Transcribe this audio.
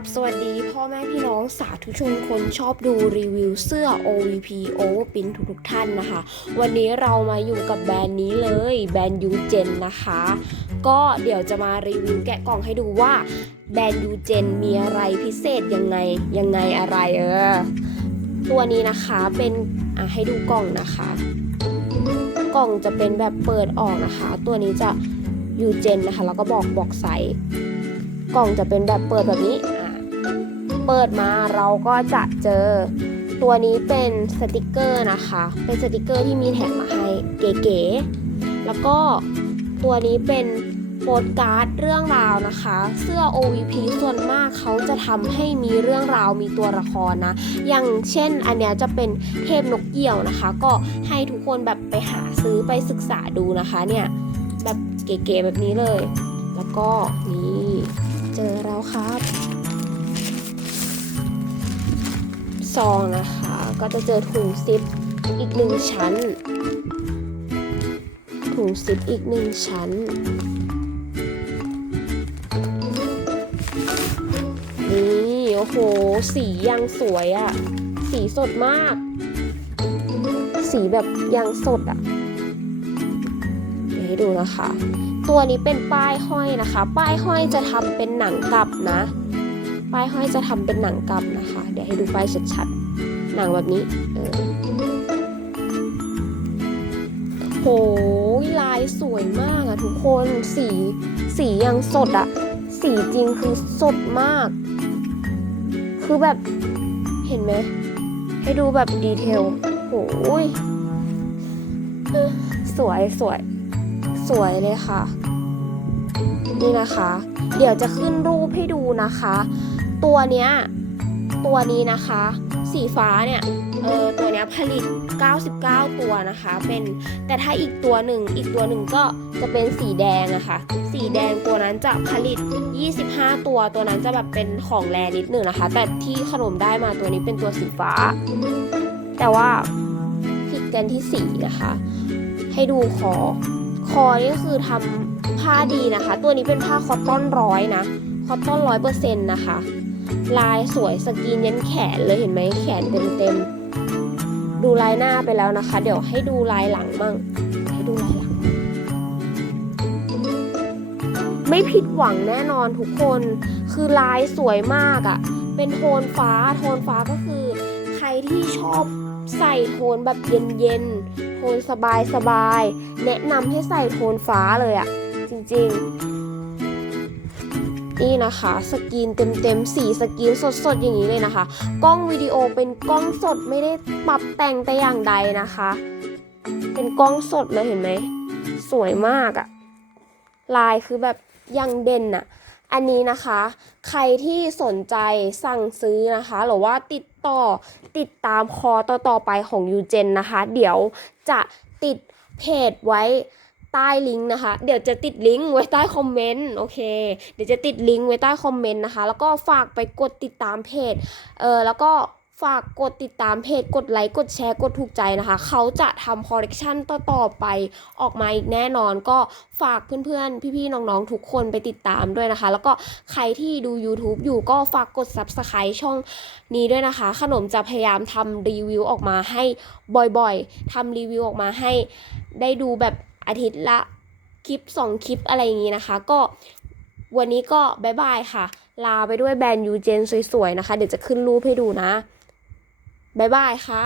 บสวัสดีพ่อแม่พี่น้องสาธุชนคนชอบดูรีวิวเสื้อ OVP Overprint ทุกๆท่านนะคะ วันนี้เรามาอยู่กับแบรนด์นี้เลยแบรนด์ยูเจนนะคะ ก็เดี๋ยวจะมารีวิวแกะกล่องให้ดูว่าแบรนด์ยูเจนมีอะไรพิเศษยังไงยังไงอะไรเออ ตัวนี้นะคะเป็นอะให้ดูกล่องนะคะ กล่องจะเป็นแบบเปิดออกนะคะ ตัวนี้จะยูเจนนะคะแล้วก็บอกบอกไซส์กล่องจะเป็นแบบเปิดแบบนี้ เปิดมาเราก็จะเจอ ตัวนี้เป็นสติกเกอร์นะคะ เป็นสติกเกอร์ที่มีแถมมาให้เก๋ๆ แล้วก็ตัวนี้เป็นโปสการ์ดเรื่องราวนะคะ เสื้อ OVP ส่วนมากเขาจะทำให้มีเรื่องราวมีตัวละครนะ อย่างเช่นอันเนี้ยจะเป็นเทพนกเกี่ยวนะคะ ก็ให้ทุกคนแบบไปหาซื้อไปศึกษาดูนะคะเนี่ยแบบเก๋ๆแบบนี้เลย แล้วก็นี่เจอแล้วครับ ซองนะคะ ก็จะเจอถุงซิปอีกหนึ่งชั้น ถุงซิปอีกหนึ่งชั้น นี่โอ้โห สียังสวยอะ่ะ สีสดมาก สีแบบยังสดอะ่ะให้ดูนะคะ ตัวนี้เป็นป้ายห้อยนะคะ ป้ายห้อยจะทำเป็นหนังกลับนะ ป้ายห้อยจะทำเป็นหนังกลับนะคะ เดี๋ยวให้ดูป้ายชัดๆ หนังแบบนี้เออโหลายสวยมากอะทุกคนสีสียังสดอะสีจริงคือสดมาก คือแบบเห็นไหม ให้ดูแบบดีเทลโหยสวยสวย สวยเลยค่ะ นี่นะคะ เดี๋ยวจะขึ้นรูปให้ดูนะคะ ตัวเนี้ยตัวนี้นะคะ สีฟ้าเนี่ยเออตัวเนี้ยผลิต 99 ตัวนะคะ เป็นแต่ถ้าอีกตัวหนึ่งอีกตัวหนึ่งก็จะเป็นสีแดงนะคะ สีแดงตัวนั้นจะผลิต 25 ตัวตัวนั้นจะแบบเป็นของแรนิดหนึ่งนะคะ แต่ที่ขนมได้มาตัวนี้เป็นตัวสีฟ้า แต่ว่าผิดกันที่สีนะคะ ให้ดูคอคอนี่คือทำผ้าดีนะคะ ตัวนี้เป็นผ้าคอตตอนร้อยนะคอตตอนร้อยเปอร์เซ็นต์นะคะ ลายสวยสกรีนยันแขนเลยเห็นไหมแขนเต็มเต็มๆดูลายหน้าไปแล้วนะคะ เดี๋ยวให้ดูลายหลังมั่งให้ดูลายหลัง ไม่ผิดหวังแน่นอนทุกคนคือลายสวยมากอะ่ะ เป็นโทนฟ้าโทนฟ้าก็คือ ใครที่ชอบใส่โทนแบบเย็นๆโทนสบายๆแนะนำให้ใส่โทนฟ้าเลยอะ่ะ จริงๆ นี่นะคะ สกรีนเต็มๆสีสกรีนสดๆ อย่างนี้เลยนะคะ กล้องวิดีโอเป็นกล้องสดไม่ได้ปรับแต่งแต่อย่างใดนะคะ เป็นกล้องสดเลยเห็นไหม สวยมากอะลายคือแบบยังเด่นอะอันนี้นะคะ ใครที่สนใจสั่งซื้อนะคะ หรือว่าติดต่อติดตามคอต่อๆไปของยูเจนนะคะ เดี๋ยวจะติดเพจไว้ ใต้ลิงก์นะคะ เดี๋ยวจะติดลิงก์ไว้ใต้คอมเมนต์โอเค เดี๋ยวจะติดลิงก์ไว้ใต้คอมเมนต์นะคะ แล้วก็ฝากไปกดติดตามเพจ เออแล้วก็ฝากกดติดตามเพจ กดไลค์ กดแชร์ กดถูกใจนะคะ เขาจะทำคอลเลกชันต่อๆไปออกมาอีกแน่นอน ก็ฝากเพื่อนๆ พี่ๆ น้องๆ ทุกคนไปติดตามด้วยนะคะ แล้วก็ใครที่ดู YouTube อยู่ก็ฝากกด Subscribe ช่องนี้ด้วยนะคะ ขนมจะพยายามทำรีวิวออกมาให้บ่อยๆ ทำรีวิวออกมาให้ได้ดูแบบ อาทิตย์ละคลิป 2 คลิปอะไรอย่างนี้นะคะ ก็วันนี้ก็บายบายค่ะ ลาไปด้วยแบรนด์ยูเจนสวยๆนะคะ เดี๋ยวจะขึ้นรูปให้ดูนะบายบายค่ะ